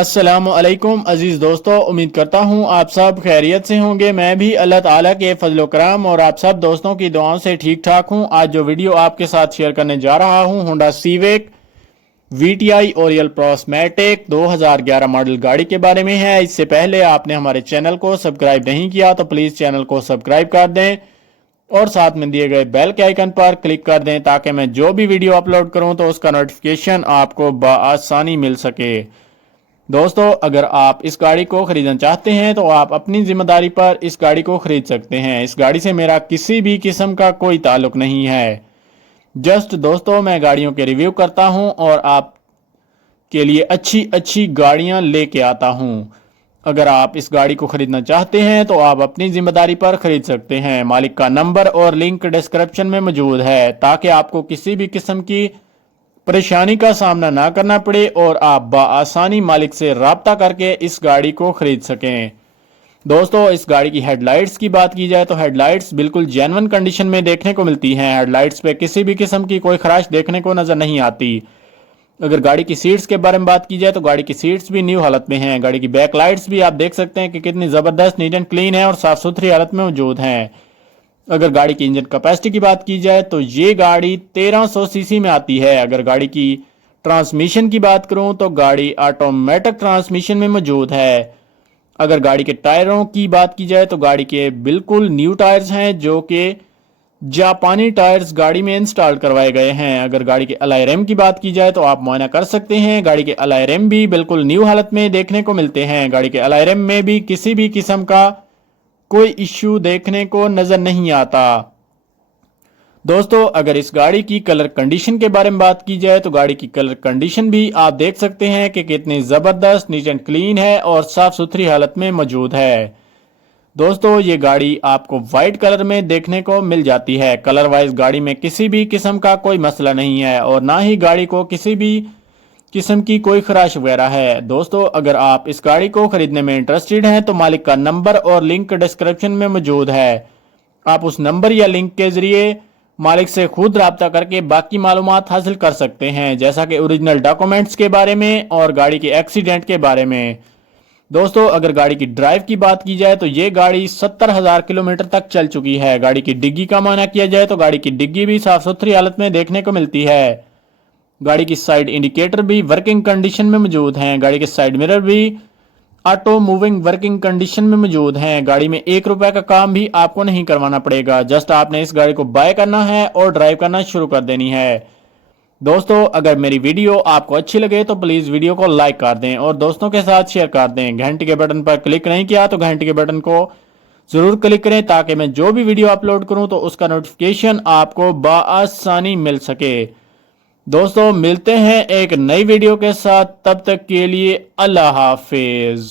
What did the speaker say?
अस्सलामुअलैकुम अजीज दोस्तों, उम्मीद करता हूँ आप सब खैरियत से होंगे। मैं भी अल्लाह ताला के फजलो करम और आप सब दोस्तों की दुआओं से ठीक ठाक हूँ। आज जो वीडियो आपके साथ शेयर करने जा रहा हूँ, Honda Civic VTI Oriel Prosmatec 2011 model गाड़ी के बारे में है। इससे पहले आपने हमारे चैनल को सब्सक्राइब नहीं किया तो प्लीज़ चैनल को सब्सक्राइब कर दें और साथ में दिए गए बेल के आइकन पर क्लिक कर दें ताकि मैं जो भी वीडियो अपलोड करूं तो उसका नोटिफिकेशन आपको बआसानी मिल सके। दोस्तों, अगर आप इस गाड़ी को खरीदना चाहते हैं तो आप अपनी जिम्मेदारी पर इस गाड़ी को खरीद सकते हैं। इस गाड़ी से मेरा किसी भी किस्म का कोई ताल्लुक नहीं है। जस्ट दोस्तों, मैं गाड़ियों के रिव्यू करता हूं और आप के लिए अच्छी अच्छी गाड़ियां लेके आता हूं। अगर आप इस गाड़ी को खरीदना चाहते हैं तो आप अपनी जिम्मेदारी पर खरीद सकते हैं। मालिक का नंबर और लिंक डिस्क्रिप्शन में मौजूद है ताकि आपको किसी भी किस्म की परेशानी का सामना ना करना पड़े और आप बआसानी मालिक से राब्ता करके इस गाड़ी को खरीद सकें। दोस्तों, इस गाड़ी की हेडलाइट्स की बात की जाए तो हेडलाइट्स बिल्कुल जेन्युइन कंडीशन में देखने को मिलती हैं। हेडलाइट्स पे किसी भी किस्म की कोई खराश देखने को नजर नहीं आती। अगर गाड़ी की सीट्स के बारे में बात की जाए तो गाड़ी की सीट्स भी न्यू हालत में हैं। गाड़ी की बैक लाइट्स भी आप देख सकते हैं कि कितनी ज़बरदस्त नीट एंड क्लीन है और साफ सुथरी हालत में मौजूद हैं। अगर गाड़ी की इंजन कैपेसिटी की बात की जाए तो ये गाड़ी 1300 सीसी में आती है। अगर गाड़ी की ट्रांसमिशन की बात करूं तो गाड़ी ऑटोमेटिक ट्रांसमिशन में मौजूद है। अगर गाड़ी के टायरों की बात की जाए तो गाड़ी के बिल्कुल न्यू टायर्स हैं जो कि जापानी टायर्स गाड़ी में इंस्टॉल करवाए गए हैं। अगर गाड़ी के अलॉय रिम की बात की जाए तो आप मुआयना कर सकते हैं। गाड़ी के अलॉय रिम भी बिल्कुल न्यू हालत में देखने को मिलते हैं। गाड़ी के अलॉय रिम में भी किसी भी किस्म का कोई इश्यू देखने को नजर नहीं आता। दोस्तों, अगर इस गाड़ी की कलर कंडीशन के बारे में बात की जाए तो गाड़ी की कलर कंडीशन भी आप देख सकते हैं कि कितनी जबरदस्त नीट एंड क्लीन है और साफ सुथरी हालत में मौजूद है। दोस्तों, ये गाड़ी आपको व्हाइट कलर में देखने को मिल जाती है। कलर वाइज गाड़ी में किसी भी किस्म का कोई मसला नहीं है और ना ही गाड़ी को किसी भी किस्म की कोई खराश वगैरह है। दोस्तों, अगर आप इस गाड़ी को खरीदने में इंटरेस्टेड हैं तो मालिक का नंबर और लिंक डिस्क्रिप्शन में मौजूद है। आप उस नंबर या लिंक के जरिए मालिक से खुद रब्ता करके बाकी मालूमात हासिल कर सकते हैं, जैसा कि ओरिजिनल डॉक्यूमेंट्स के बारे में और गाड़ी के एक्सीडेंट के बारे में। दोस्तों, अगर गाड़ी की ड्राइव की बात की जाए तो ये गाड़ी 70,000 किलोमीटर तक चल चुकी है। गाड़ी की डिग्गी का माना किया जाए तो गाड़ी की डिग्गी भी साफ सुथरी हालत में देखने को मिलती है। गाड़ी की साइड इंडिकेटर भी वर्किंग कंडीशन में मौजूद हैं। गाड़ी के साइड मिरर भी ऑटो मूविंग वर्किंग कंडीशन में मौजूद हैं। गाड़ी में ₹1 का काम भी आपको नहीं करवाना पड़ेगा। जस्ट आपने इस गाड़ी को बाय करना है और ड्राइव करना शुरू कर देनी है। दोस्तों, अगर मेरी वीडियो आपको अच्छी लगे तो प्लीज़ वीडियो को लाइक कर दें और दोस्तों के साथ शेयर कर दें। घंटे के बटन पर क्लिक नहीं किया तो घंटे के बटन को ज़रूर क्लिक करें ताकि मैं जो भी वीडियो अपलोड करूं तो उसका नोटिफिकेशन आपको बआसानी मिल सके। दोस्तों, मिलते हैं एक नई वीडियो के साथ, तब तक के लिए अल्लाह हाफिज।